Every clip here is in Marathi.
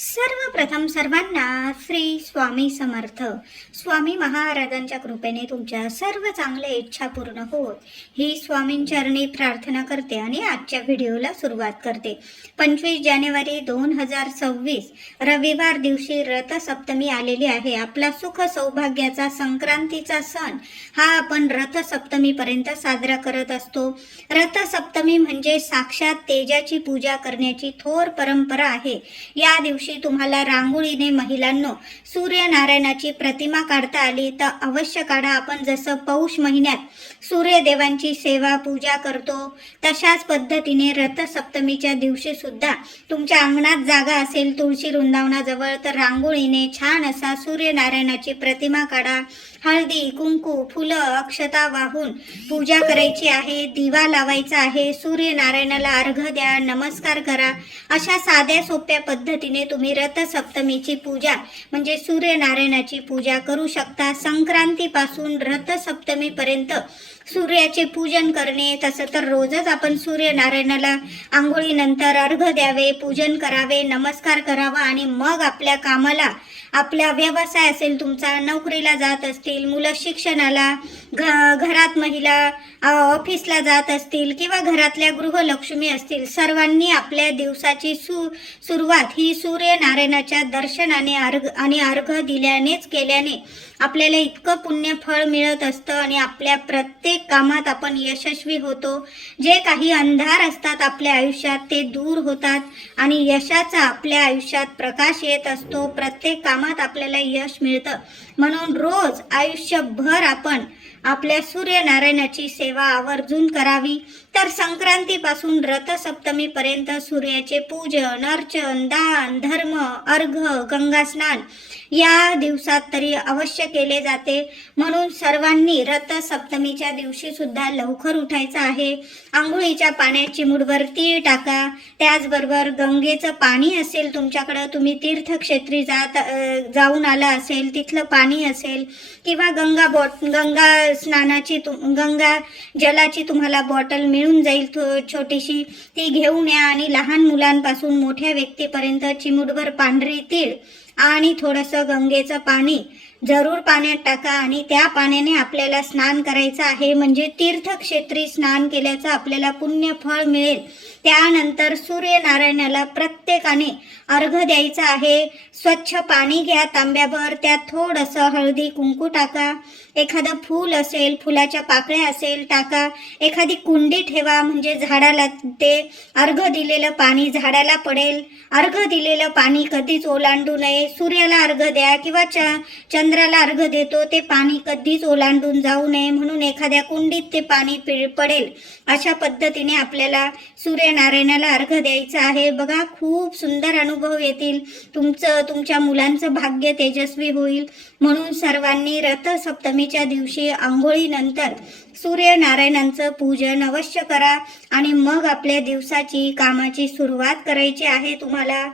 सर्वप्रथम सर्वांना श्री स्वामी समर्थ. स्वामी महाराजांच्या कृपेने तुमच्या सर्व चांगल्या इच्छा पूर्ण होत ही स्वामींचरणी प्रार्थना करते आणि आजच्या व्हिडिओला सुरुवात करते. 25 जानेवारी 2026 रविवार दिवशी रथसप्तमी आलेली आहे. आपला सुख सौभाग्याचा संक्रांतीचा सण हा आपण रथसप्तमीपर्यंत साजरा करत असतो. रथसप्तमी म्हणजे साक्षात तेजाची पूजा करण्याची थोर परंपरा आहे. या दिवशी तुम्हाला रांगोळीने महिलांनो सूर्यनारायणाची प्रतिमा काढता आली तर अवश्य काढा. आपण जसं पौष महिन्यात सूर्यदेवांची सेवा पूजा करतो तशाच पद्धतीने रथसप्तमीच्या दिवशी सुद्धा तुमच्या अंगणात जागा असेल तुळशी वृंदावनाजवळ तर रांगोळीने छान असा सूर्यनारायणाची प्रतिमा काढा. हळदी कुंकू फुलं अक्षता वाहून पूजा करायची आहे. दिवा लावायचा आहे. सूर्यनारायणाला अर्घ द्या. नमस्कार करा. अशा साध्या सोप्या पद्धतीने तुम्ही रथसप्तमीची पूजा म्हणजे सूर्यनारायणाची पूजा करू शकता. संक्रांतीपासून रथसप्तमीपर्यंत सूर्याचे पूजन करणे. तसं तर रोजच आपण सूर्यनारायणाला आंघोळीनंतर अर्घ द्यावे, पूजन करावे, नमस्कार करावा आणि मग आपल्या कामाला, आपला व्यवसाय असेल तुमचा, नोकरीला जात असतील, मुलं शिक्षणाला, घरात महिला ऑफिसला जात असतील किंवा घरातल्या गृहलक्ष्मी असतील, सर्वांनी आपल्या दिवसाची सुरुवात ही सूर्यनारायणाच्या दर्शनाने आणि अर्घ दिल्यानेच केल्याने आपल्याला इतकं पुण्य फळ मिळत असतं आणि आपल्या प्रत्येक कामात आपण यशस्वी होतो. जे काही अंधार असतात आपल्या आयुष्यात ते दूर होतात आणि यशाचा आपल्या आयुष्यात प्रकाश येत असतो. प्रत्येक कामात आपल्याला यश मिळतं. म्हणून रोज आयुष्यभर आपण आपल्या सूर्यनारायणाची सेवा आवर्जून करावी. तर संक्रांतीपासून रथसप्तमीपर्यंत सूर्याचे पूजन, अर्चन, दान, धर्म, अर्घ, गंगा स्नान या दिवसात तरी अवश्य केले जाते. म्हणून सर्वांनी रथसप्तमीच्या दिवशी सुद्धा लवकर उठायचं आहे. आंघोळीच्या पाण्यात चिमूटभर तीळ टाका. त्याचबरोबर गंगेचं पाणी असेल तुमच्याकडं, तुम्ही तीर्थक्षेत्री जाऊन आला असेल, तिथलं पाणी असेल किंवा गंगा स्नानाची गंगा जलाची तुम्हाला बॉटल मिळून जाईल छोटीशी, ती घेऊन या आणि लहान मुलांपासून मोठ्या व्यक्तीपर्यंत चिमूटभर पांढरी तीळ आणि थोडंसं गंगेचं पाणी जरूर पाण्यात टाका आणि त्या पाण्याने आपल्याला स्नान करायचं आहे. म्हणजे तीर्थक्षेत्री स्नान केल्याचं आपल्याला पुण्य फळ मिळेल. त्यानंतर सूर्यनारायणाला प्रत्येकाने अर्घ द्यायचा आहे. स्वच्छ पाणी घ्या तांब्याभर, त्यात थोडंसं हळदी कुंकू टाका. एखादं फूल असेल, फुलाच्या पाकळ्या असेल टाका. एखादी कुंडी ठेवा म्हणजे झाडाला ते अर्घ दिलेलं पाणी झाडाला पडेल. अर्घ दिलेलं पाणी कधीच ओलांडू नये. सूर्याला अर्घ द्या किंवा चंद्राला अर्घ देतो ते पाणी कधीच ओलांडून जाऊ नये. म्हणून एखाद्या कुंडीत ते पाणी पडेल अशा पद्धतीने आपल्याला सूर्यनारायणाला अर्घ द्यायचं आहे. बघा खूप सुंदर अनुभव येतील. तुमच्या मुलांचं भाग्य तेजस्वी होईल. म्हणून सर्वांनी रथसप्तमीच्या दिवशी आंघोळीनंतर सूर्यनारायणांचं पूजन अवश्य करा आणि मग आपल्या दिवसाची कामाची सुरुवात करायची आहे तुम्हाला.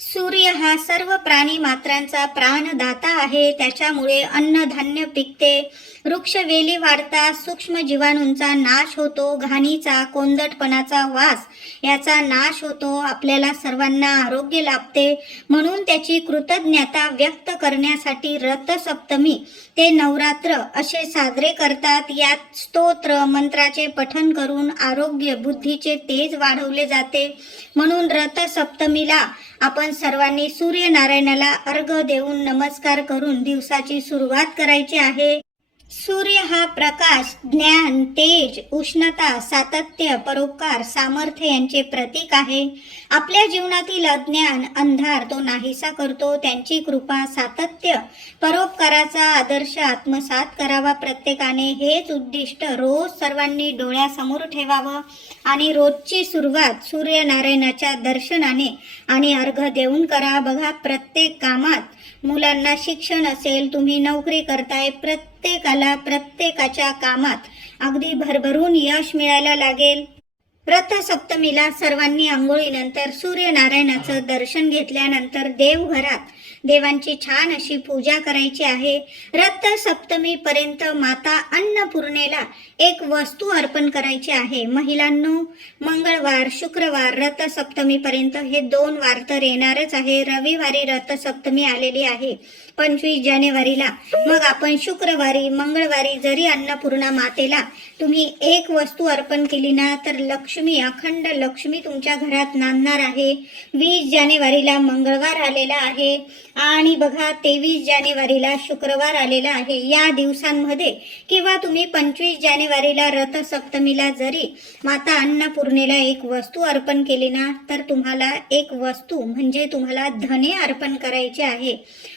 सूर्य हा सर्व प्राणी मात्रांचा प्राणदाता आहे. त्याच्यामुळे अन्नधान्य पिकते, वृक्षवेली वाढतात, सूक्ष्म जीवाणूंचा नाश होतो, घाणीचा कोंदटपणाचा वास याचा नाश होतो, आपल्याला सर्वांना आरोग्य लाभते. म्हणून त्याची कृतज्ञता व्यक्त करण्यासाठी रथसप्तमी ते नवरात्र असे साजरे करतात. यात स्तोत्र मंत्राचे पठण करून आरोग्य बुद्धीचे तेज वाढवले जाते. म्हणून रथसप्तमीला आपण सर्वांनी सूर्यनारायणाला अर्घ देऊन नमस्कार करून दिवसाची सुरुवात करायची आहे. सूर्य हा प्रकाश, ज्ञान, तेज, उष्णता, सातत्य, परोपकार, सामर्थ्य यांचे प्रतीक आहे. आपल्या जीवनातील अज्ञान, अंधार तो नाहीसा करतो. त्यांची कृपा, सातत्य, परोपकाराचा आदर्श आत्मसात करावा प्रत्येकाने. हेच उद्दिष्ट रोज सर्वांनी डोळ्यासमोर ठेवावं आणि रोजची सुरुवात सूर्यनारायणाच्या दर्शनाने आणि अर्घ देऊन करा. बघा प्रत्येक कामात, मुलांना शिक्षण असेल, तुम्ही नोकरी करताय, प्रत्येकाच्या कामात अगदी भरभरून यश मिळायला लागेल. रथसप्तमीला सर्वांनी आंघोळीनंतर सूर्यनारायणाचं दर्शन घेतल्यानंतर देवघरात देवांची छान अशी पूजा करायची आहे. रथ सप्तमी पर्यंत माता अन्नपूर्णेला एक वस्तू अर्पण करायची आहे. महिलांनो, मंगळवार, शुक्रवार, रथ सप्तमी पर्यंत हे 2 वार तर येणारच आहे. रविवारी रथ सप्तमी आलेली आहे 25 जानेवारीला. मग आपण शुक्रवारी, मंगळवारी जरी अन्नपूर्णा मातेला तुम्ही एक वस्तू अर्पण केली ना, तर लक्ष्मी, अखंड लक्ष्मी तुमच्या घरात नांदणार आहे. 20 जानेवारीला मंगळवार आलेला आहे आणि बघा 23 जानेवारीला शुक्रवार आलेला आहे. या दिवसांमध्ये किंवा तुम्ही 25 जानेवारीला रथ सप्तमीला जरी माता अन्नपूर्णेला एक वस्तू अर्पण केली ना, तर तुम्हाला एक वस्तू म्हणजे तुम्हाला धने अर्पण करायचे आहे.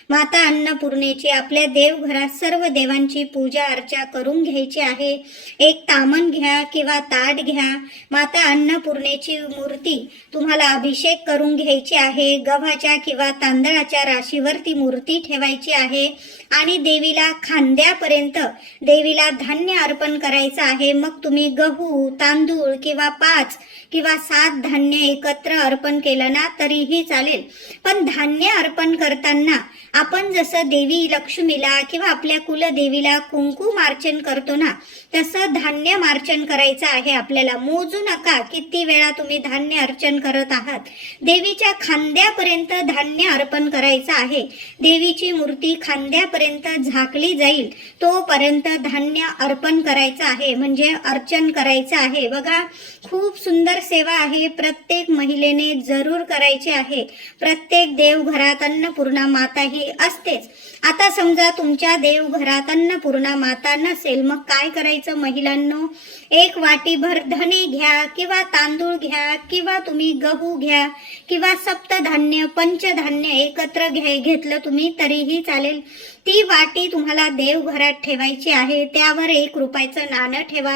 माता अन्नपूर्णेची आपल्या देवघरात सर्व देवांची पूजा अर्चा करून घ्यायची आहे. एक तामण घ्या किंवा ताट घ्या. माता अन्नपूर्णेची मूर्ती तुम्हाला अभिषेक करून घ्यायची आहे. गव्हाच्या किंवा तांदळाच्या राशीवर ती मूर्ती ठेवायची आहे आणि देवीला खांद्यापर्यंत देवीला धान्य अर्पण करायचं आहे. मग तुम्ही गहू, तांदूळ किंवा 5 किंवा 7 धान्य एकत्र अर्पण केलं ना तरीही चालेल. पण धान्य अर्पण करताना आपण जसं देवी लक्ष्मीला किंवा आपल्या कुलदेवीला कुंकुमार्चन करतो ना, तसं धान्य मार्चन करायचं आहे आपल्याला. मोजू नका किती वेळा तुम्ही धान्य अर्चन करत आहात. देवीच्या खांद्यापर्यंत धान्य अर्पण करायचं आहे. देवीची मूर्ती खांद्यापर्यंत झाकली जाईल तोपर्यंत धान्य अर्पण करायचं आहे, म्हणजे अर्चन करायचं आहे. बघा, खूप सुंदर सेवा आहे. प्रत्येक महिलेने जरूर करायची आहे. प्रत्येक देवघरात अन्नपूर्णा माता ही असतेच. आता समजा तुमच्या देवघरात अन्नपूर्णा माता नसेल, मग काय करायचं महिलांनो? 1 वाटीभर धने घ्या किंवा तांदूळ घ्या किंवा तुम्ही गहू घ्या किंवा सप्तधान्य, पंचधान्य एकत्र घेतलं तुम्ही तरीही चालेल. ती वाटी तुम्हाला देवघरात ठेवायची आहे. त्यावर 1 रुपयाचं नाणं ठेवा.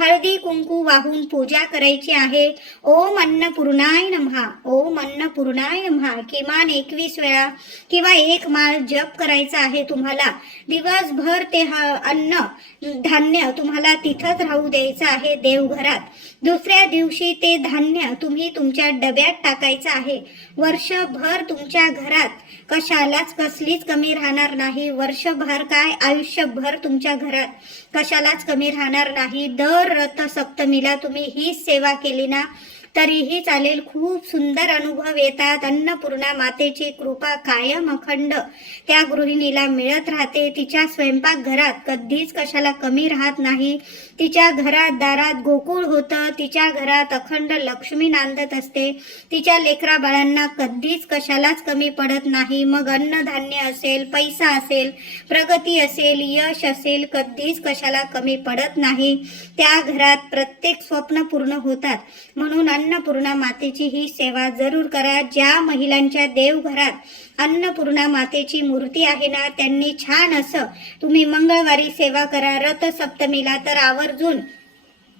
हळदी कुंकू वाहून पूजा करायची आहे. ओम अन्नपूर्णाय नमः, ओम अन्नपूर्णाय नमः किमान 21 वेळा किंवा 1 माळ जप करायचा आहे तुम्हाला. दिवसभर ते अन्न धान्य तुम्हाला तिथंच राहू द्यायचं आहे देवघरात. दुसऱ्या दिवशी ते धान्य तुम्ही तुमच्या डब्यात टाकायचं आहे. वर्षभर तुमच्या घरात कशालाच कसलीच कमी राहणार नाही. वर्षभर काय, आयुष्यभर तुमच्या घरात कशालाच कमी राहणार नाही. दर रथ सप्तमीला तुम्ही ही सेवा केली ना तरीही चालेल. खूप सुंदर अनुभव येतात. अन्नपूर्णा मातेची कृपा कायम अखंड त्या गृहिणीला मिळत राहते. तिच्या स्वयंपाकघरात कधीच कशाला कमी राहत नाही. तिच्या घरात दारात गोकुळ होतं. तिच्या घरात अखंड लक्ष्मी नांदत असते. तिच्या लेकरा बाळांना कधीच कशालाच कमी पडत नाही. मग अन्नधान्य असेल, पैसा असेल, प्रगती असेल, यश असेल, कधीच कशाला कमी पडत नाही. त्या घरात प्रत्येक स्वप्न पूर्ण होतात. म्हणून अन्नपूर्णा मातेची ही सेवा जरूर करा. ज्या महिलांच्या देवघरात अन्नपूर्णा मातेची मूर्ती आहे ना, त्यांनी छान असं तुम्ही मंगळवारी सेवा करा. रथ सप्तमीला तर आवर्जून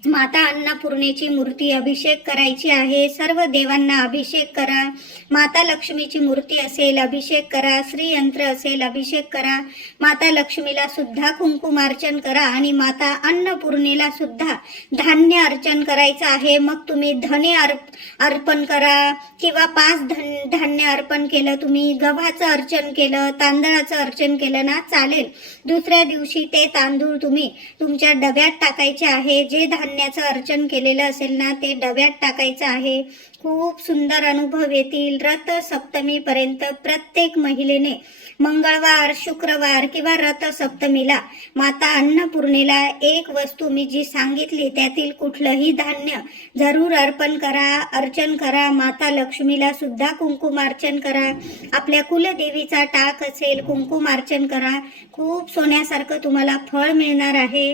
माता अन्नपूर्णेची मूर्ती अभिषेक करायची आहे. सर्व देवांना अभिषेक करा. माता लक्ष्मीची मूर्ती असेल अभिषेक करा. श्रीयंत्र असेल अभिषेक करा. माता लक्ष्मीला सुद्धा कुंकुमार्चन करा आणि माता अन्नपूर्णेला सुद्धा धान्य अर्चन करायचं आहे. मग तुम्ही धने अर्पण करा किंवा 5 धान्य अर्पण केलं, तुम्ही गव्हाचं अर्चन केलं, तांदळाचं अर्चन केलं ना चालेल. दुसऱ्या दिवशी ते तांदूळ तुम्ही तुमच्या डब्यात टाकायचे आहे. जे धान्याचं अर्चन केलेलं असेल ना ते डब्यात टाकायचं आहे. खूप सुंदर अनुभव येतील. रथ सप्तमी पर्यंत प्रत्येक महिलेने मंगळवार, शुक्रवार किंवा रथ सप्तमीला माता अन्नपूर्णेला एक वस्तू मी जी सांगितली त्यातील कुठलंही धान्य जरूर अर्पण करा, अर्चन करा. माता लक्ष्मीला सुद्धा कुंकुमार्चन करा. आपल्या कुलदेवीचा टाक असेल कुंकुमार्चन करा. खूप सोन्यासारखं तुम्हाला फळ मिळणार आहे.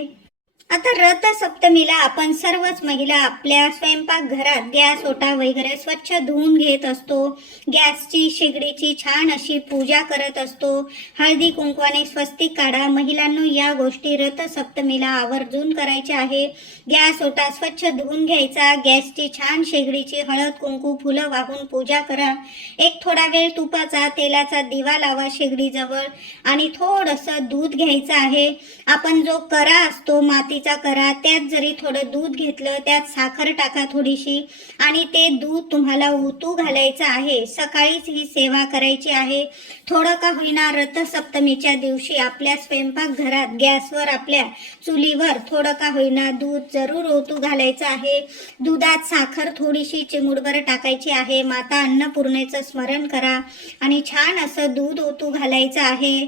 आता रथ सप्तमीला आपण सर्वच महिला आपल्या स्वयंपाकघरात गॅस ओटा वगैरे स्वच्छ धुवून घेत असतो. गॅसची शेगडीची छान अशी पूजा करत असतो. हळदी कुंकवाने स्वस्तिक काढा. महिलांनो, या गोष्टी रथ सप्तमीला आवर्जून करायच्या आहे. गॅस ओटा स्वच्छ धुवून घ्यायचा. गॅसची छान शेगडीची हळद कुंकू फुलं वाहून पूजा करा. एक थोडा वेळ तुपाचा तेलाचा दिवा लावा शेगडीजवळ आणि थोडंसं दूध घ्यायचं आहे. आपण जो करा असतो माती पद्धतीचा करा. त्यात जरी थोडं दूध घेतलं, त्यात साखर टाका थोडीशी आणि ते दूध तुम्हाला उतू घालायचं आहे. सकाळीच ही सेवा करायची आहे. थोडं का होईना रथसप्तमीच्या दिवशी आपल्या स्वयंपाकघरात गॅसवर आपल्या चुलीवर थोडं का होईना दूध जरूर ओतू घालायचं आहे. दुधात साखर थोडीशी चिमूटभर टाकायची आहे. माता अन्नपूर्णेचं स्मरण करा आणि छान असं दूध ओतू घालायचं आहे.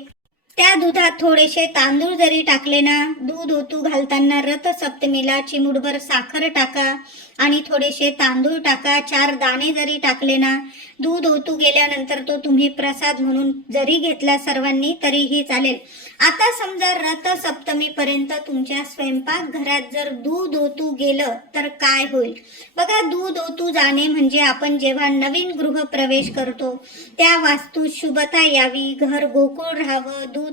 त्या दुधात थोडेसे तांदूळ जरी टाकले ना, दूध ओतू घालताना रथसप्तमीला चिमूटभर साखर टाका आणि थोडेसे तांदूळ टाका. 4 दाणे जरी टाकले ना, दूध ओतू गेल्यानंतर तो तुम्ही प्रसाद म्हणून जरी घेतला सर्वांनी तरीही चालेल. आता समजा रथसप्तमीपर्यंत तुमच्या स्वयंपाकघरात जर दूध ओतू गेलं तर काय होईल बघा. दूध ओतू जाणे म्हणजे आपण जेव्हा नवीन गृहप्रवेश करतो त्या वास्तूत शुभता यावी, घर गोकुळ राहावं.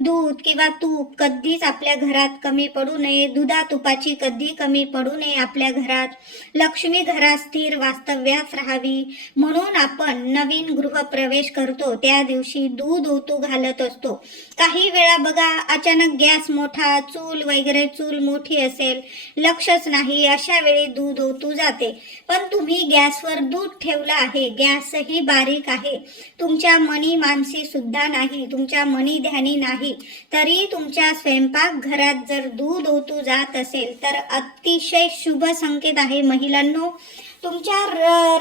दूध किंवा तूप कधीच आपल्या घरात कमी पडू नये. तुपाची कधी कमी पडू नये आपल्या घरात. लक्ष्मी घरात स्थिर वास्तव्यास राहावी म्हणून आपण नवीन गृहप्रवेश करतो त्या दिवशी दूध ओतू घालत असतो. काही वेळा बघा अचानक गॅस मोठा, चूल वगैरे चूल मोठी असेल, लक्षच नाही, अशा वेळी दूध ओतू जाते. पण तुम्ही गॅसवर दूध ठेवलं आहे, गॅसही बारीक आहे, तुमच्या मनी मानसी सुद्धा नाही, तुमच्या मनी ध्यानी नाही, तरी तुमच्या स्वयंपाक घरात जर दूध ओतू जात असेल तर अतिशय शुभ संकेत आहे. महिलांनो, तुमच्या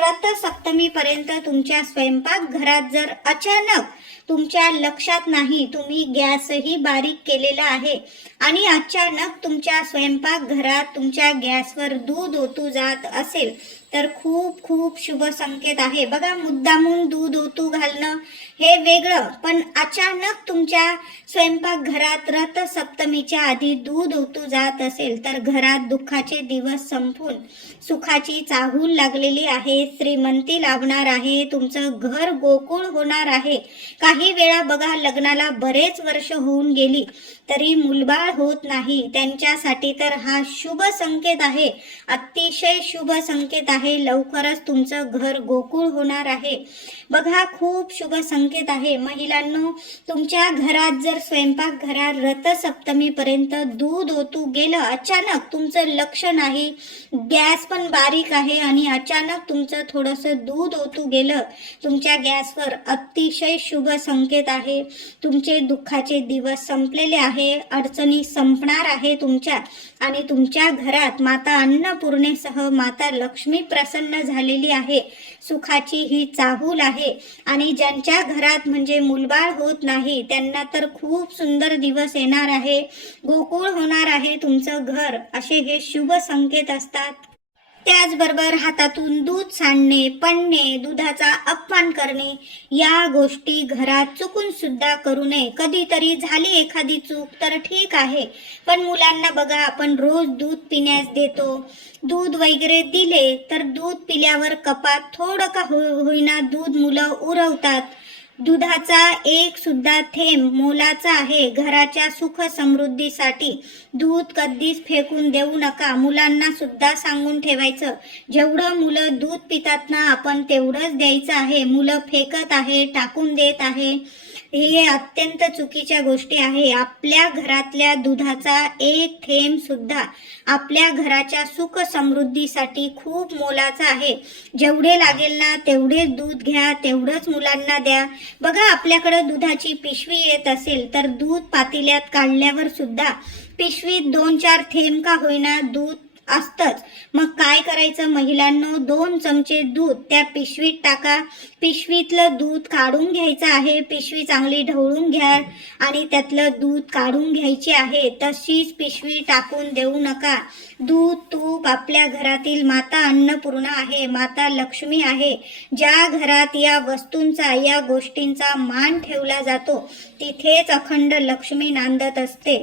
रथसप्तमीपर्यंत तुमच्या स्वयंपाक घरात जर अचानक तुमच्या लक्षात नाही, तुम्ही गॅसही बारीक केलेला आहे आणि अचानक तुमच्या स्वयंपाक घरात तुमच्या गॅसवर दूध ओतू जात असेल तर खूप खूप शुभ संकेत आहे. बघा, मुद्दामून दूध ओतू घालणं हे वेगळं, पण अचानक तुमच्या स्वयंपाकघरात रथसप्तमीच्या आधी दूध ओतू जात असेल तर घरात दुःखाचे दिवस संपून सुखाची चाहूल लागलेली आहे. श्रीमंती लाभणार आहे. तुमचं घर गोकुळ होणार आहे. काही वेळा बघा, लग्नाला बरेच वर्ष होऊन गेली तरी मुलबाळ होत नाही, त्यांच्यासाठी तर हा शुभ संकेत आहे, अतिशय शुभ संकेत आहे. लवकरच तुमचं घर गोकुळ होणार आहे. बघा, खूप शुभ संकेत आहे. महिलांनो, तुमच्या घरात जर स्वयंपाक घरात रथसप्तमीपर्यंत दूध ओतू गेलं, अचानक तुमचं लक्ष नाही, गॅस पण बारीक आहे आणि अचानक तुमचं थोडंसं दूध ओतू गेलं तुमच्या गॅसवर, अतिशय शुभ संकेत आहे. तुमचे दुःखाचे दिवस संपलेले आहे, अडचणी संपणार आहे तुमच्या आणि तुमच्या घरात माता अन्नपूर्णेसह माता लक्ष्मी प्रसन्न झालेली आहे. सुखाची ही चाहूल आहे आणि ज्यांच्या घरात म्हणजे मुलबाळ होत नाही त्यांना तर खूप सुंदर दिवस येणार आहे, गोकुळ होणार आहे तुमचं घर, असे हे शुभ संकेत असतात. त्याचबरोबर हातातून दूध सांडणे, पडणे, दुधाचा अपमान करणे या गोष्टी घरात चुकून सुद्धा करू नये. कधीतरी झाली एखादी चूक तर ठीक आहे, पण मुलांना बघा, आपण रोज दूध पिण्यास देतो, दूध वगैरे दिले तर दूध पिल्यावर कपात थोडं का होईना दूध मुलं उरवतात. दुधाचा एक सुद्धा थेंब मोलाचा आहे. घराच्या सुख समृद्धीसाठी दूध कधीच फेकून देऊ नका. मुलांना सुद्धा सांगून ठेवायचं, जेवढं मुलं दूध पितात ना आपण तेवढंच द्यायचं आहे. मुलं फेकत आहे, टाकून देत आहे, हे अत्यंत चुकीच्या गोष्टी आहे. आपल्या घरातल्या दुधाचा एक थेंब सुद्धा आपल्या घराच्या सुख समृद्धीसाठी खूप मोलाचा आहे. जेवढे लागेल ना तेवढे दूध घ्या, तेवढंच मुलांना द्या. बघा, आपल्याकडे दुधाची पिशवी येत असेल तर दूध पातेल्यात काढल्यावर सुद्धा पिशवीत 2-4 थेंब का होईना दूध असतंच. मग काय करायचं महिलांनो, 2 चमचे दूध त्या पिशवीत टाका. पिशवीतलं दूध काढून घ्यायचं आहे. पिशवी चांगली ढवळून घ्या आणि त्यातलं दूध काढून घ्यायचे आहे. तशीच पिशवी टाकून देऊ नका. दूध तूप आपल्या घरातील माता अन्नपूर्णा आहे, माता लक्ष्मी आहे. ज्या घरात या वस्तूंचा, या गोष्टींचा मान ठेवला जातो तिथेच अखंड लक्ष्मी नांदत असते.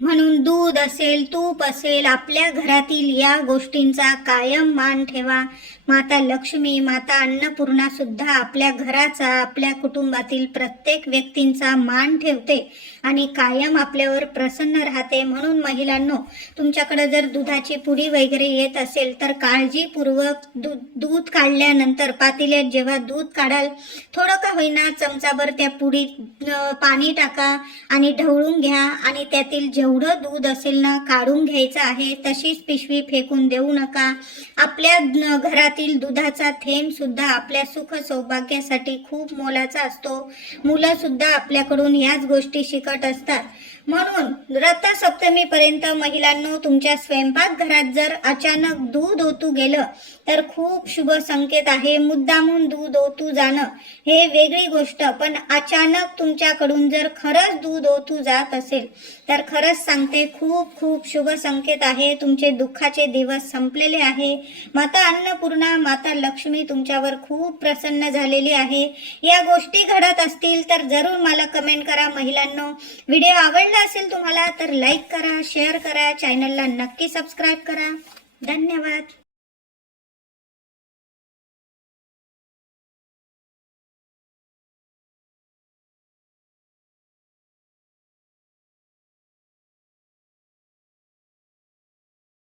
म्हणून दूध असेल, तूप असेल, आपल्या घरातील या गोष्टींचा कायम मान ठेवा. माता लक्ष्मी, माता अन्नपूर्णा सुद्धा आपल्या घराचा, आपल्या कुटुंबातील प्रत्येक व्यक्तींचा मान ठेवते आणि कायम आपल्यावर प्रसन्न राहते. म्हणून महिलांनो, तुमच्याकडे जर दुधाची पुडी वगैरे येत असेल तर काळजीपूर्वक दूध काढल्यानंतर पातेल्यात जेव्हा दूध काढाल, थोडं का होईना चमचाभर त्या पुडीत पाणी टाका आणि ढवळून घ्या आणि त्यातील जेवढं दूध असेल ना काढून घ्यायचं आहे. तशीच पिशवी फेकून देऊ नका. आपल्या घरातील दुधाचा थेंब सुद्धा आपल्या सुख सौभाग्यासाठी खूप मोलाचा असतो. मुलं सुद्धा आपल्याकडून याच गोष्टी शिकत असतात. म्हणून रथसप्तमीपर्यंत महिलांनो, तुमच्या स्वयंपाकघरात जर अचानक दूध ओतू गेलं तर खूप शुभ संकेत आहे. मुद्दामून दूध ओतू जाणं हे वेगळी गोष्ट, पण अचानक तुमच्याकडून जर खरंच दूध ओतू जात असेल तर खरंच सांगते, खूप खूप शुभ संकेत आहे. तुमचे दुःखाचे दिवस संपलेले आहे. माता अन्नपूर्णा, माता लक्ष्मी तुमच्यावर खूप प्रसन्न झालेली आहे. या गोष्टी घडत असतील तर जरूर मला कमेंट करा. महिलांनो, व्हिडिओ आवडला असेल तुम्हाला तर लाईक करा, शेअर करा, चॅनलला नक्की सबस्क्राईब करा. धन्यवाद.